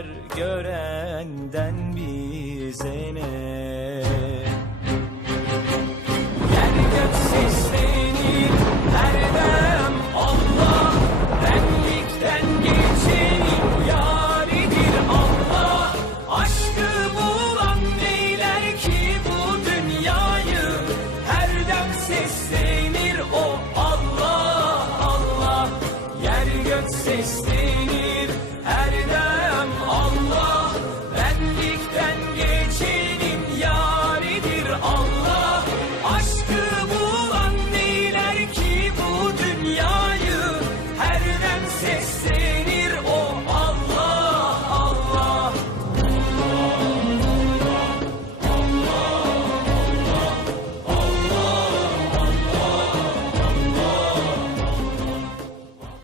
var görenden bize ne? Yer gök seslenir her dem Allah benlikten geçeni yaridir Allah. Aşkı bulan neyler ki bu dünyayı? Her dem seslenir o Allah Allah. Yer gök seslenir her dem